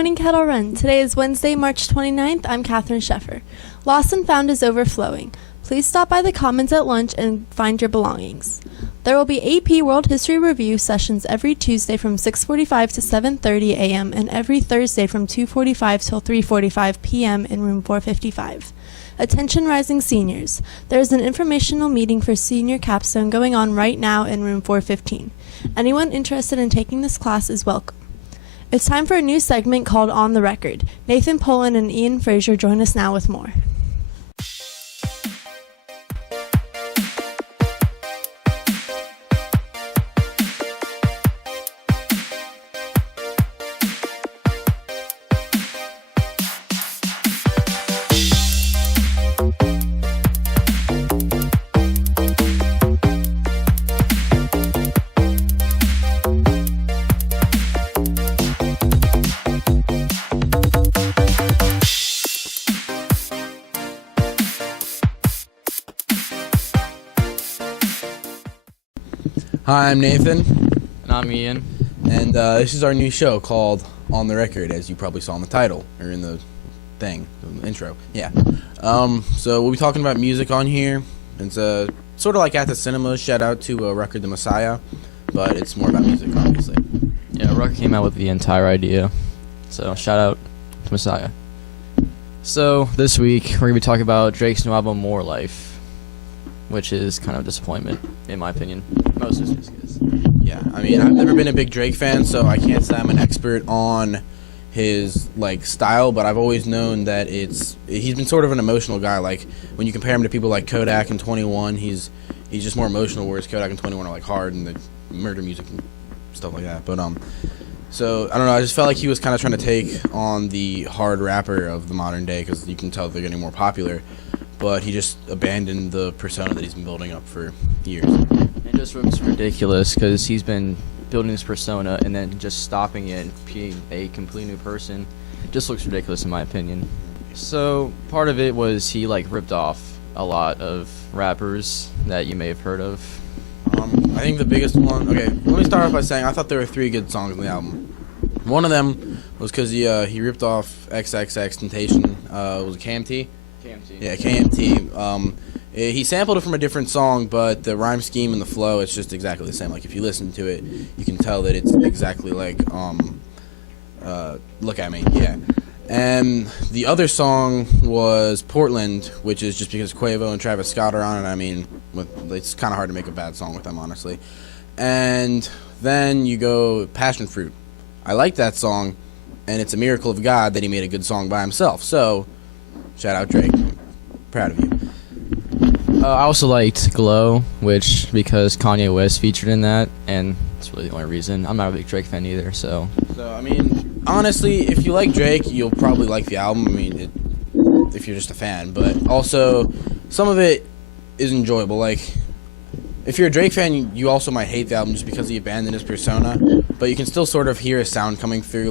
morning, Kettle Run. Today is Wednesday, March 29th. I'm Catherine Sheffer. Lost and Found is overflowing. Please stop by the Commons at lunch and find your belongings. There will be AP World History Review sessions every Tuesday from 6:45 to 7:30 a.m. and every Thursday from 2:45 till 3:45 p.m. in room 455. Attention rising seniors. There is an informational meeting for senior capstone going on right now in room 415. Anyone interested in taking this class is welcome. It's time for a new segment called On the Record. Nathan Poland and Ian Fraser join us now with more. Hi, I'm Nathan. And I'm Ian. And this is our new show called On the Record, as you probably saw in the title, or in the thing, the intro. Yeah. So we'll be talking about music on here. It's sort of like At the Cinema, shout out to Rucker the Messiah, but it's more about music, obviously. Yeah, Rucker came out with the entire idea, so shout out to Messiah. So this week, we're going to be talking about Drake's new album, More Life, which is kind of a disappointment, in my opinion. Most of his music is. Yeah, I mean, I've never been a big Drake fan, so I can't say I'm an expert on his style, but I've always known that he's been sort of an emotional guy. Like when you compare him to people like Kodak and 21, he's just more emotional, whereas Kodak and 21 are hard and the murder music and stuff like that. But so I don't know, I just felt like he was kind of trying to take on the hard rapper of the modern day, because you can tell they're getting more popular, but he just abandoned the persona that he's been building up for years. It just looks ridiculous because he's been building this persona and then just stopping it and being a completely new person. It just looks ridiculous in my opinion. So part of it was he ripped off a lot of rappers that you may have heard of. I think the biggest one. Okay, let me start off by saying I thought there were 3 good songs on the album. One of them was because he ripped off XXXTentacion. Was it KMT? KMT. Yeah, KMT. He sampled it from a different song, but the rhyme scheme and the flow, it's just exactly the same. If you listen to it, you can tell that it's exactly like Look At Me, yeah. And the other song was Portland, which is just because Quavo and Travis Scott are on it. I mean, it's kind of hard to make a bad song with them, honestly. And then you go Passion Fruit. I like that song, and it's a miracle of God that he made a good song by himself. So, shout out Drake. Proud of you. I also liked Glow, because Kanye West featured in that, and that's really the only reason. I'm not a big Drake fan either, so. So, I mean, honestly, if you like Drake, you'll probably like the album. I mean, if you're just a fan. But also, some of it is enjoyable. If you're a Drake fan, you also might hate the album just because he abandoned his persona. But you can still sort of hear a sound coming through.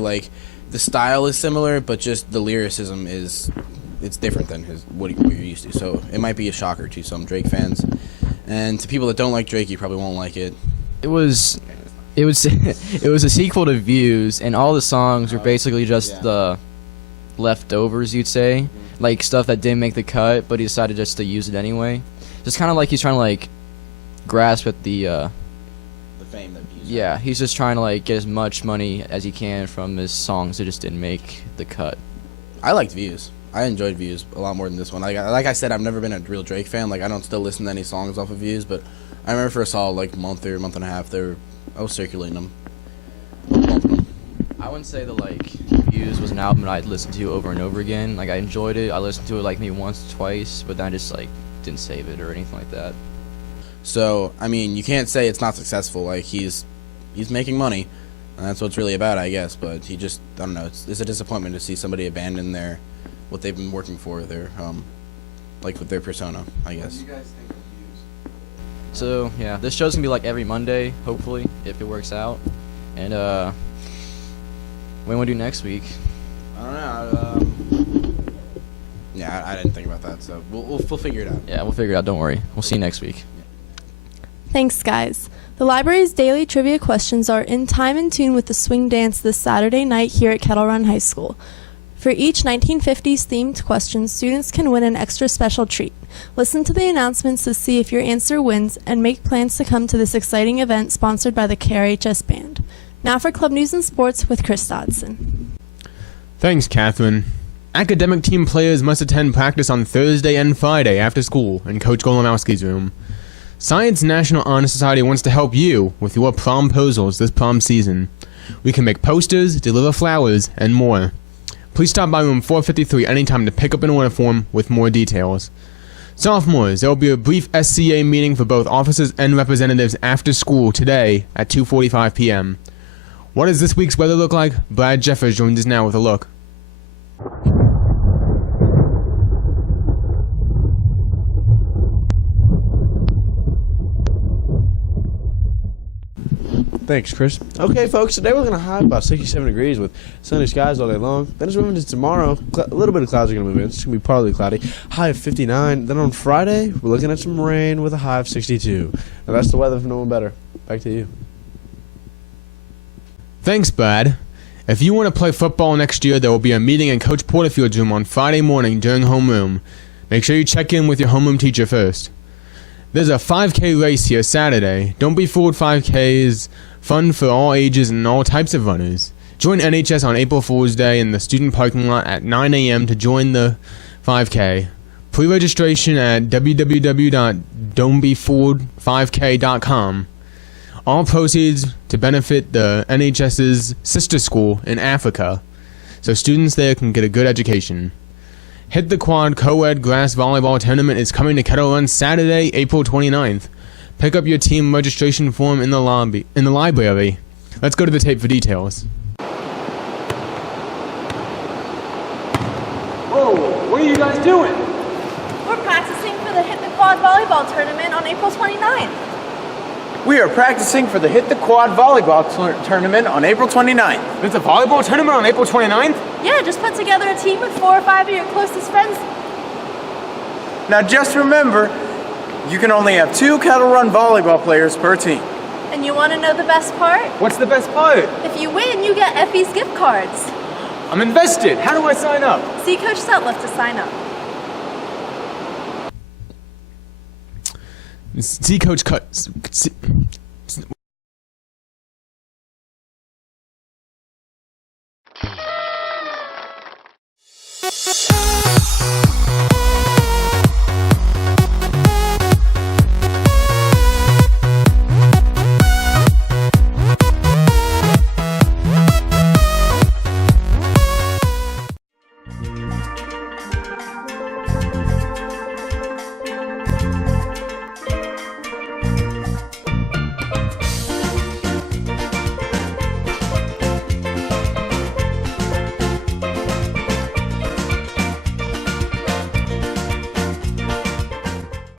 The style is similar, but just the lyricism it's different than what you're used to. So it might be a shocker to some Drake fans. And to people that don't like Drake, you probably won't like it. It was a sequel to Views, and all the songs were basically just the leftovers, you'd say, stuff that didn't make the cut, but he decided just to use it anyway. Just kind of like he's trying to grasp at the fame that Views. Yeah, he's just trying to get as much money as he can from his songs that just didn't make the cut. I liked Views. I enjoyed Views a lot more than this one. Like I said, I've never been a real Drake fan. I don't still listen to any songs off of Views, but I remember for a solid month and a half, I was circulating them. I wouldn't say that Views was an album that I'd listen to over and over again. I enjoyed it. I listened to it maybe once, twice, but then I just didn't save it or anything like that. So I mean, you can't say it's not successful. He's making money, and that's what it's really about, I guess. But I don't know. It's a disappointment to see somebody abandon what they've been working for, with their persona, I guess. What do you guys think of Views? So yeah, this show's gonna be every Monday, hopefully, if it works out. And when we do next week? I don't know. Yeah, I didn't think about that, so we'll figure it out. Yeah, we'll figure it out. Don't worry. We'll see you next week. Thanks, guys. The library's daily trivia questions are in time and tune with the swing dance this Saturday night here at Kettle Run High School. For each 1950s themed question, students can win an extra special treat. Listen to the announcements to see if your answer wins and make plans to come to this exciting event sponsored by the KRHS Band. Now for Club News and Sports with Chris Dodson. Thanks, Catherine. Academic team players must attend practice on Thursday and Friday after school in Coach Golomowski's room. Science National Honor Society wants to help you with your promposals this prom season. We can make posters, deliver flowers, and more. Please stop by room 453 anytime to pick up an order form with more details. Sophomores, there will be a brief SCA meeting for both officers and representatives after school today at 2:45 p.m. What does this week's weather look like? Brad Jeffers joins us now with a look. Thanks, Chris. Okay, folks, today we're going to high about 67 degrees with sunny skies all day long. Then as we move into tomorrow, a little bit of clouds are going to move in. It's going to be partly cloudy. High of 59. Then on Friday, we're looking at some rain with a high of 62. Now that's the weather for no one better. Back to you. Thanks, Brad. If you want to play football next year, there will be a meeting in Coach Porterfield's room on Friday morning during homeroom. Make sure you check in with your homeroom teacher first. There's a 5K race here Saturday. Don't be fooled, 5K is fun for all ages and all types of runners. Join NHS on April Fool's Day in the student parking lot at 9 a.m. to join the 5K. Pre-registration at www.don'tbefooled5k.com. All proceeds to benefit the NHS's sister school in Africa, so students there can get a good education. Hit the Quad Co-ed Grass Volleyball Tournament is coming to Kettle Run Saturday, April 29th. Pick up your team registration form in the library. Let's go to the tape for details. Whoa, what are you guys doing? We're practicing for the Hit the Quad Volleyball Tournament on April 29th. We are practicing for the Hit the Quad Volleyball Tournament on April 29th. There's a volleyball tournament on April 29th? Yeah, just put together a team with 4 or 5 of your closest friends. Now just remember, you can only have 2 Kettle Run volleyball players per team. And you want to know the best part? What's the best part? If you win, you get Effie's gift cards. I'm invested. How do I sign up? See Coach Sutliff to sign up. See Coach Cut. See,